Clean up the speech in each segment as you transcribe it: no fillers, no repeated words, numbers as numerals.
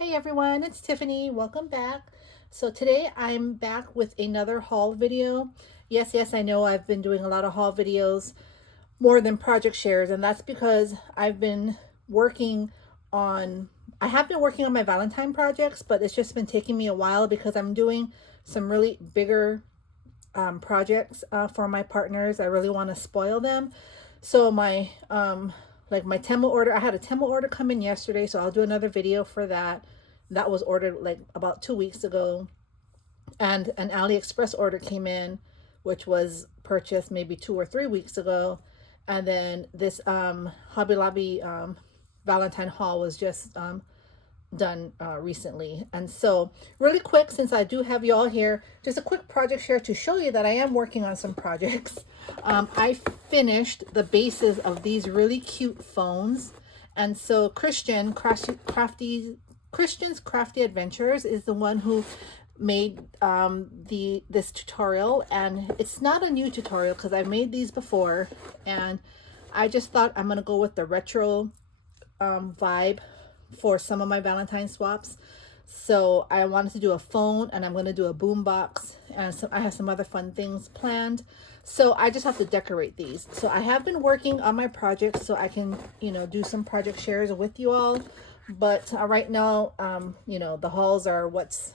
Hey everyone, it's Tiffany. Welcome back. So today I'm back with another haul video. Yes, I know I've been doing a lot of haul videos more than project shares, and that's because working on I have been working on my Valentine projects, but it's just been taking me a while because I'm doing some really bigger projects for my partners. I really want to spoil them. So my Temu order, I had a Temu order come in yesterday, so I'll do another video for that. That was ordered like about 2 weeks ago. And an AliExpress order came in, which was purchased maybe 2 or 3 weeks ago. And then this Hobby Lobby Valentine haul was just done recently. And so really quick, since I do have you all here, just a quick project share to show you that I am working on some projects. I finished the bases of these really cute phones. And so Christian's Crafty Adventures is the one who made this tutorial, and it's not a new tutorial because I've made these before, and I just thought I'm gonna go with the retro vibe for some of my Valentine swaps. So I wanted to do a phone, and I'm going to do a boom box, and I have some other fun things planned. So I just have to decorate these. So I have been working on my projects so I can, do some project shares with you all. But right now, the hauls are what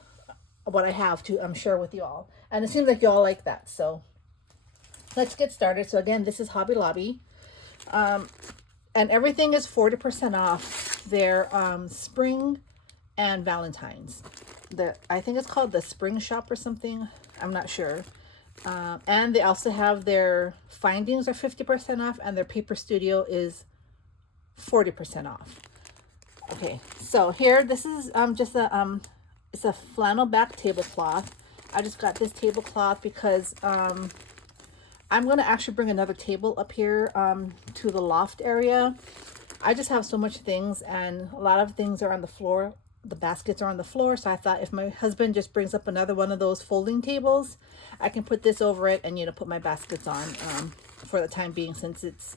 I have to share with you all. And it seems like you all like that. So let's get started. So again, this is Hobby Lobby. And everything is 40% off their spring and Valentine's. I think it's called the spring shop or something. I'm not sure. And they also have their findings are 50% off, and their paper studio is 40% off. Okay, so here, this is just it's a flannel back tablecloth. I just got this tablecloth because I'm going to actually bring another table up here to the loft area. I just have so much things, and a lot of things are on the floor. The baskets are on the floor, so I thought if my husband just brings up another one of those folding tables, I can put this over it and, put my baskets on for the time being, since it's,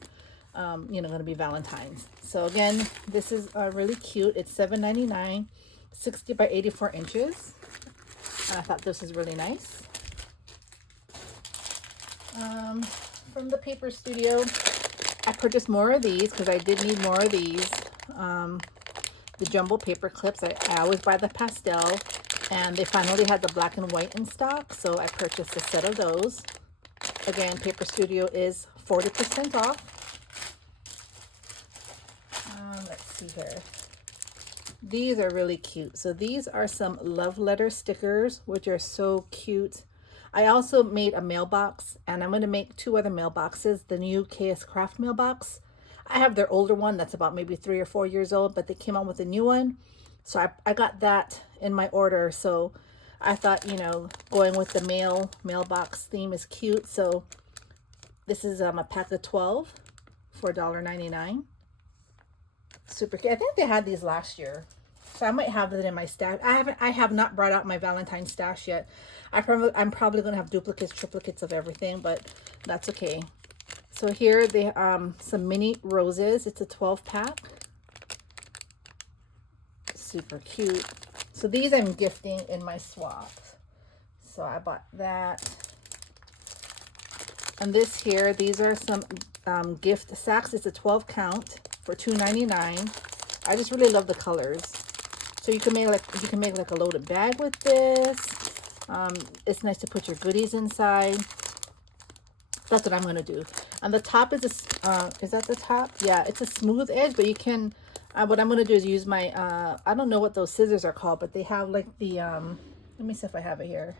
going to be Valentine's. So again, this is really cute. It's $7.99, 60 by 84 inches. And I thought this is really nice. From the paper studio, I purchased more of these because I did need more of these. The jumbo paper clips. I always buy the pastel, and they finally had the black and white in stock, so I purchased a set of those. Again, paper studio is 40% off. Let's see here. These are really cute. So these are some love letter stickers, which are so cute. I also made a mailbox, and I'm going to make 2 other mailboxes. The new KS Craft mailbox. I have their older one that's about maybe 3 or 4 years old, but they came out with a new one. So I got that in my order. So I thought, going with the mailbox theme is cute. So this is a pack of 12 for $1.99. Super cute. I think they had these last year. So I might have it in my stash. I have not brought out my Valentine stash yet. I'm probably going to have duplicates, triplicates of everything, but that's okay. So here they some mini roses. It's a 12 pack. Super cute. So these I'm gifting in my swap. So I bought that. And this here, these are some gift sacks. It's a 12 count for $2.99. I just really love the colors. So you can make like a loaded bag with this. It's nice to put your goodies inside. That's what I'm going to do. And the top is is that the top? Yeah, it's a smooth edge, but you can, what I'm going to do is use my, I don't know what those scissors are called, but they have like the, let me see if I have it here.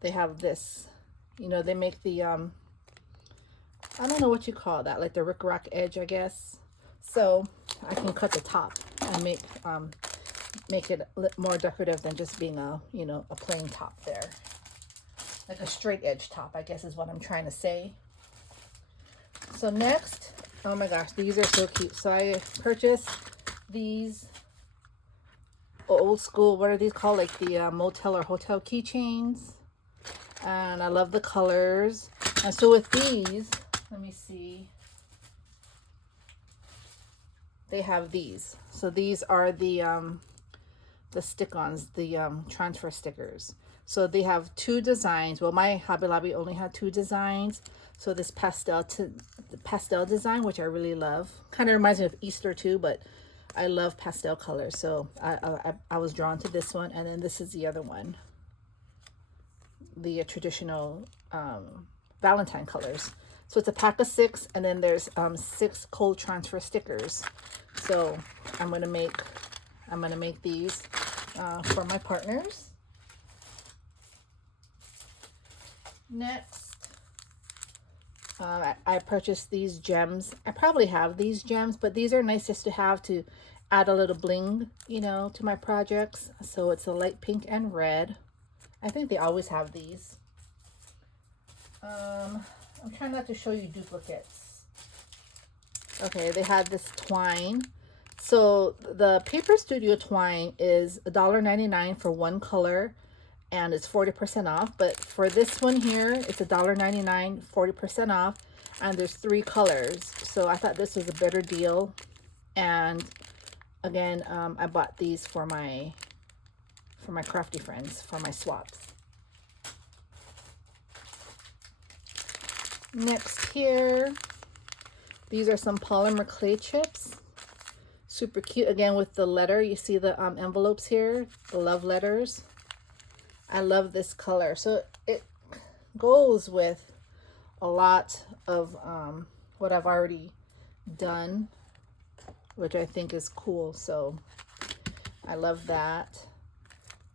They have this, they make the, I don't know what you call that, like the rickrack edge, I guess. So I can cut the top and make it more decorative than just being a, a plain top there. Like a straight edge top, I guess is what I'm trying to say. So next, oh my gosh, these are so cute. So I purchased these old school, what are these called? Like the motel or hotel keychains. And I love the colors. And so with these, let me see. they have these. So these are the stick-ons, the transfer stickers. So they have two designs. Well, my Hobby Lobby only had two designs. So this pastel design, which I really love, kind of reminds me of Easter too, but I love pastel colors. So I was drawn to this one. And then this is the other one, the traditional Valentine colors. So it's a pack of 6, and then there's 6 cold transfer stickers. So I'm gonna make these for my partners. Next, I purchased these gems. I probably have these gems, but these are nice just to have to add a little bling, you know, to my projects. So it's a light pink and red. I think they always have these. I'm trying not to show you duplicates. Okay, they had this twine. So the Paper Studio twine is $1.99 for one color, and it's 40% off. But for this one here, it's $1.99, 40% off, and there's 3 colors. So I thought this was a better deal. And again, I bought these for my crafty friends, for my swaps. Next here, these are some polymer clay chips. Super cute, again with the letter. You see the envelopes here, the love letters. I love this color. So it goes with a lot of what I've already done, which I think is cool. So I love that.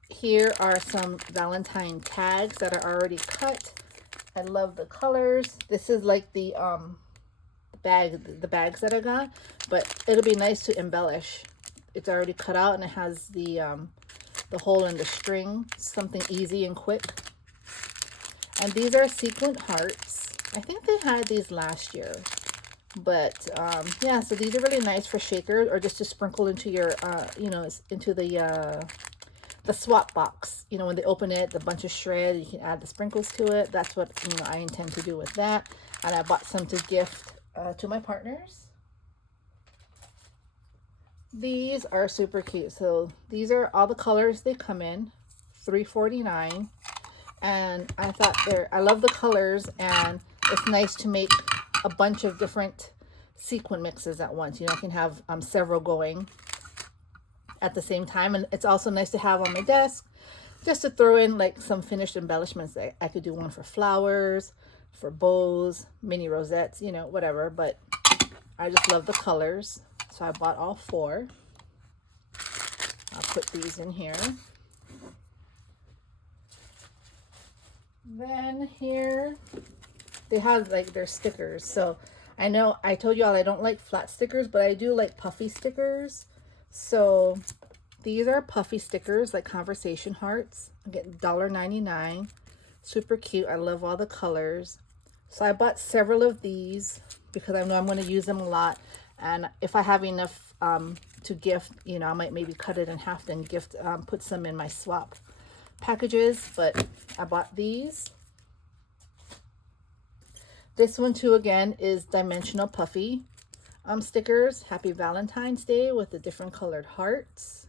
Here are some Valentine tags that are already cut. I love the colors. This is like the bags that I got, but it'll be nice to embellish. It's already cut out, and it has the hole in the string, something easy and quick. And these are sequin hearts. I think they had these last year, but yeah, so these are really nice for shakers or just to sprinkle into your you know, into the swap box. You know, when they open it, the bunch of shred, you can add the sprinkles to it. That's what, you know, I intend to do with that. And I bought some to gift to my partners. These are super cute. So these are all the colors they come in, $3.49. And I thought I love the colors, and it's nice to make a bunch of different sequin mixes at once. You know, I can have several going at the same time, and it's also nice to have on my desk just to throw in like some finished embellishments. I could do one for flowers, for bows, mini rosettes, you know, whatever, but I just love the colors, so I bought all 4. I'll put these in here. Then here they have like their stickers. So I know I told y'all I don't like flat stickers, but I do like puffy stickers. So these are puffy stickers, like conversation hearts. I get $1.99. Super cute. I love all the colors. So I bought several of these because I know I'm going to use them a lot. And if I have enough to gift, you know, I might maybe cut it in half, then gift, put some in my swap packages. But I bought these. This one too, again, is dimensional puffy stickers. Happy Valentine's Day with the different colored hearts.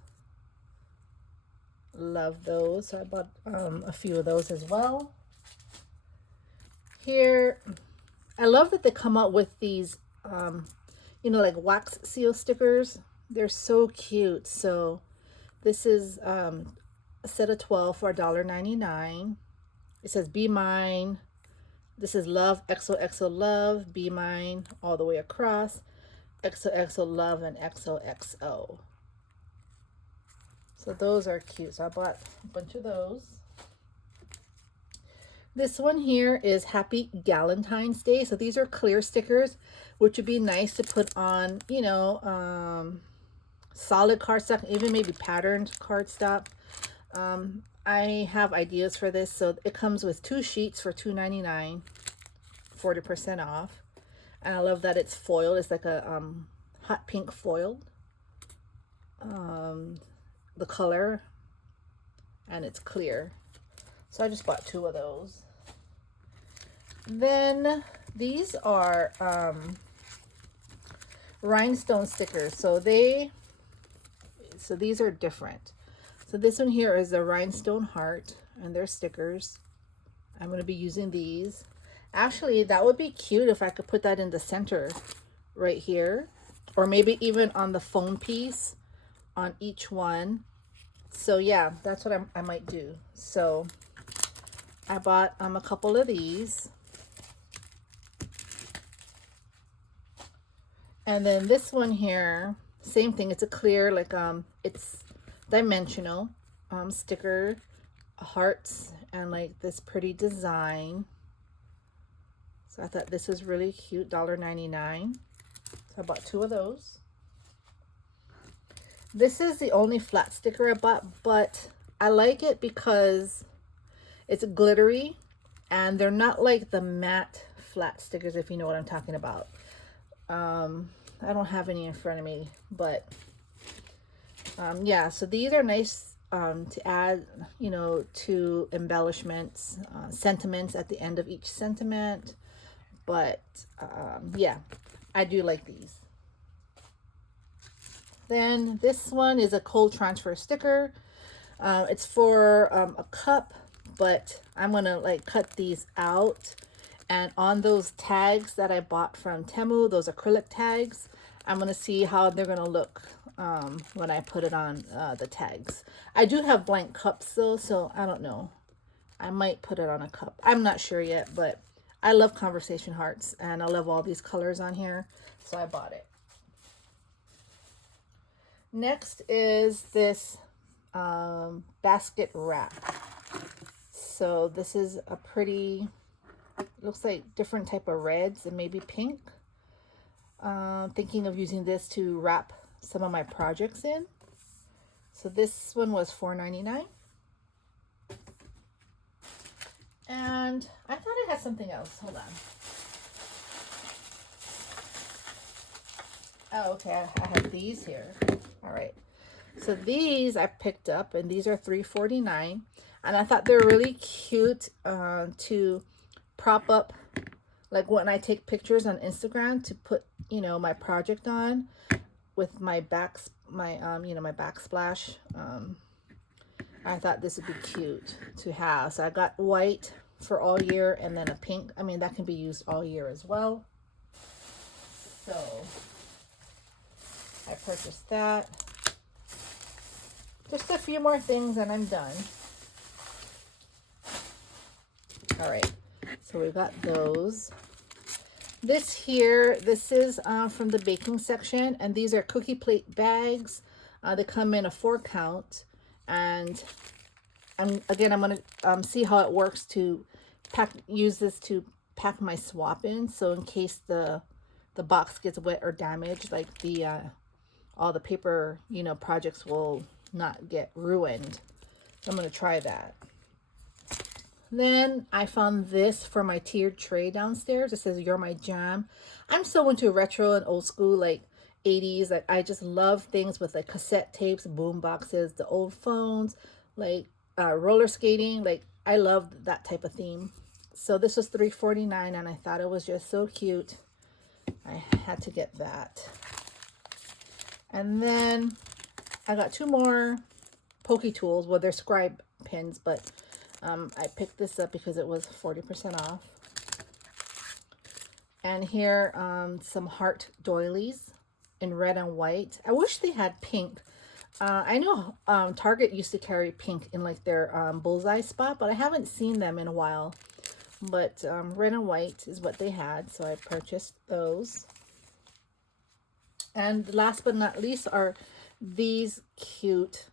Love those. So I bought a few of those as well. Here, I love that they come out with these, you know, like wax seal stickers. They're so cute. So this is a set of 12 for $1.99. It says be mine. This is love, XOXO love, be mine, all the way across. XOXO love and XOXO. So those are cute. So I bought a bunch of those. This one here is Happy Galentine's Day. So these are clear stickers, which would be nice to put on, you know, solid cardstock, even maybe patterned cardstock. I have ideas for this. So it comes with 2 sheets for $2.99, 40% off. And I love that it's foiled. It's like a hot pink foiled. The color, and it's clear. So I just bought 2 of those. Then these are rhinestone stickers. So these are different. So this one here is a rhinestone heart, and they're stickers. I'm going to be using these. Actually, that would be cute if I could put that in the center right here, or maybe even on the phone piece on each one. So yeah, that's what I might do. So I bought a couple of these. And then this one here, same thing. It's a clear, like it's dimensional sticker, hearts, and like this pretty design. So I thought this was really cute, $1.99. So I bought 2 of those. This is the only flat sticker I bought, but I like it because it's glittery, and they're not like the matte flat stickers, if you know what I'm talking about. I don't have any in front of me, but yeah, so these are nice to add, you know, to embellishments, sentiments at the end of each sentiment. But yeah, I do like these. Then this one is a cold transfer sticker. It's for a cup, but I'm gonna like cut these out, and on those tags that I bought from Temu, those acrylic tags, I'm gonna see how they're gonna look when I put it on the tags. I do have blank cups though, so I don't know. I might put it on a cup. I'm not sure yet, but I love conversation hearts, and I love all these colors on here, so I bought it. Next is this basket wrap. So this is a pretty, looks like different type of reds and maybe pink. Thinking of using this to wrap some of my projects in. So this one was $4.99. And I thought I had something else. Hold on. Oh, okay. I have these here. All right. So these I picked up, and these are $3.49. And I thought they're really cute to prop up, like when I take pictures on Instagram, to put, you know, my project on with my you know, my backsplash. I thought this would be cute to have. So I got white for all year, and then a pink. I mean, that can be used all year as well. So I purchased that. Just a few more things and I'm done. All right, so we got those. This here, this is from the baking section, and these are cookie plate bags. They come in a 4-count, and I'm going to see how it works to use this to pack my swap in. So in case the box gets wet or damaged, like all the paper, you know, projects will not get ruined. So I'm going to try that. Then I found this for my tiered tray downstairs. It says, "You're my jam." I'm so into retro and old school, like 80s. Like I just love things with like cassette tapes, boom boxes, the old phones, like roller skating. Like I love that type of theme. So this was $3.49, and I thought it was just so cute. I had to get that. And then I got 2 more Poke Tools. Well, they're scribe pins, but I picked this up because it was 40% off. And here, some heart doilies in red and white. I wish they had pink. I know Target used to carry pink in like their bullseye spot, but I haven't seen them in a while. But red and white is what they had, so I purchased those. And last but not least are these cute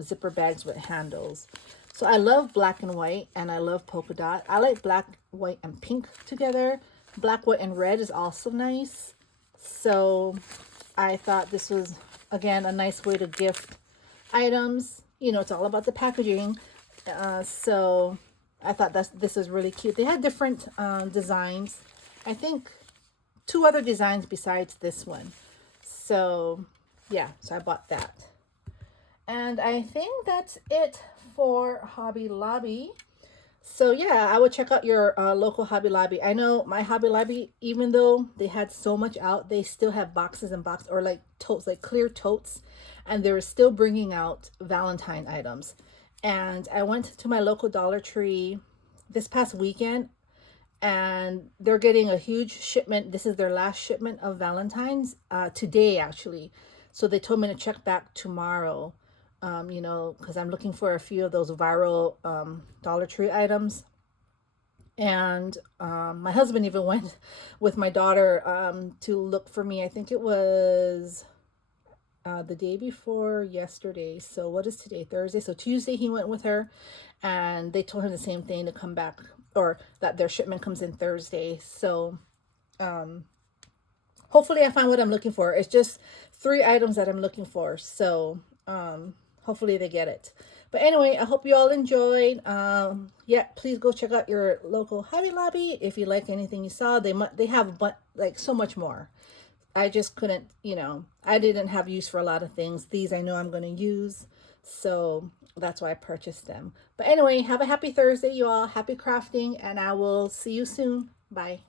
zipper bags with handles. So I love black and white, and I love polka dot. I like black, white, and pink together. Black, white, and red is also nice. So I thought this was, again, a nice way to gift items. You know, it's all about the packaging. So I thought this is really cute. They had different designs. I think 2 other designs besides this one. So yeah, so I bought that. And I think that's it for Hobby Lobby. So yeah, I would check out your local Hobby Lobby. I know my Hobby Lobby, even though they had so much out, they still have boxes and boxes, or like totes, like clear totes, and they were still bringing out Valentine items. And I went to my local Dollar Tree this past weekend, and they're getting a huge shipment. This is their last shipment of Valentine's today, actually. So they told me to check back tomorrow, because I'm looking for a few of those viral Dollar Tree items. And my husband even went with my daughter to look for me. I think it was the day before yesterday. So what is today? Thursday. So Tuesday he went with her, and they told him the same thing, to come back, or that their shipment comes in Thursday. So hopefully I find what I'm looking for. It's just 3 items that I'm looking for. So hopefully they get it. But anyway, I hope you all enjoyed. Yeah, please go check out your local Hobby Lobby if you like anything you saw. They have like so much more. I just couldn't, I didn't have use for a lot of things. These I know I'm going to use. So that's why I purchased them. But anyway, have a happy Thursday, you all. Happy crafting, and I will see you soon. Bye.